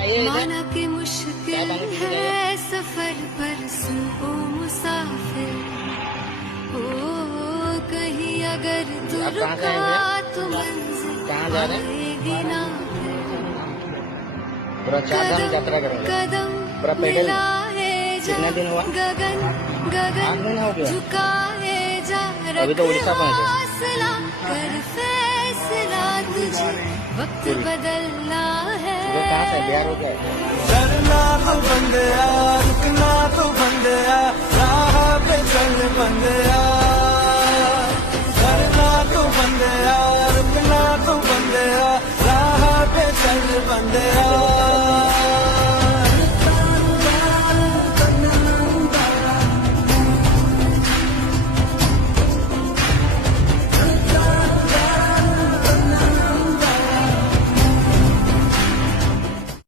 माना कि मुश्किल है सफर पर सुन ओ मुसाफिर, ओ कहीं अगर तू रुका तो मंजिल आएगी ना फिर। कदम कदम मिला है जा गगन गगन झुकाए जा रखे हौसला कर फैसला तुझे वक्त बदलना है। डरना तो बंदया रुकना तो बंदया राह पे चल बंदया, डरना तो बंदया रुकना तो बंदया राह पे चल बंदया।